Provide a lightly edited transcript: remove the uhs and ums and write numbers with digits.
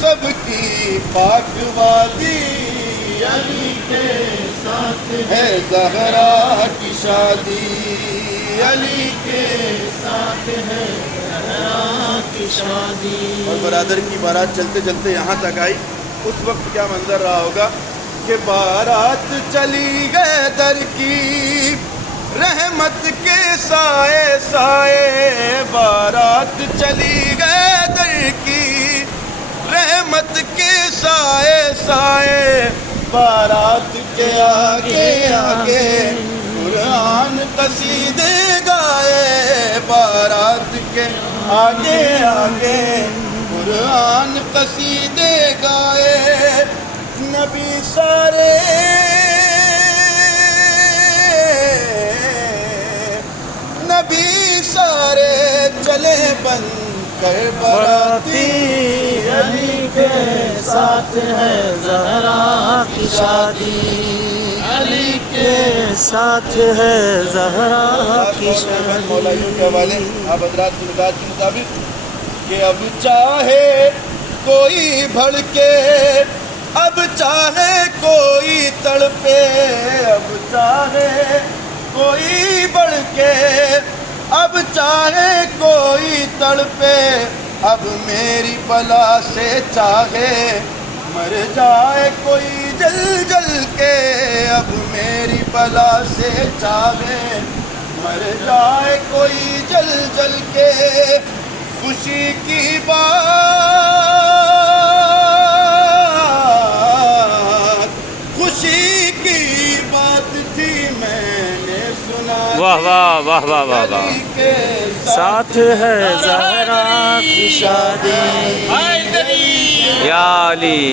سب کی پاک وادی، علی کے ساتھ ہے زہرا کی شادی، علی کے ساتھ ہے زہرا کی شادی۔ اور برادر کی بارات چلتے چلتے یہاں تک آئی، اس وقت کیا منظر رہا ہوگا کہ بارات چلی گئے در کی، رحمت کے سائے سائے، بارات چلی گئے در کی، رحمت کے سائے سائے، بارات کے آگے آگے قرآن قصیدے گائے، بارات کے آگے آگے قرآن قصیدے گائے، نبی سارے نبی سارے چلے بن کر براتی، علی کے ساتھ ہے زہرا کی شادی، علی کے ساتھ ہے زہرا کی شادی۔ مولائیوں کے حوالے آپ حضرات کی نگاہ کے مطابق کہ اب چاہے کوئی بھڑکے، اب چاہے کوئی تڑپے، اب چاہے کوئی بڑھکے، اب چاہے کوئی تڑپے، اب میری بلا سے چاہے مر جائے کوئی جل جل کے، اب میری بلا سے چاہے مر جائے کوئی جل جل کے، خوشی کی بات خوشی کی بات تھی میں نے سنا، واہ واہ واہ واہ واہ واہ، علی کے ساتھ ہے زہرا کی شادی، یا علی۔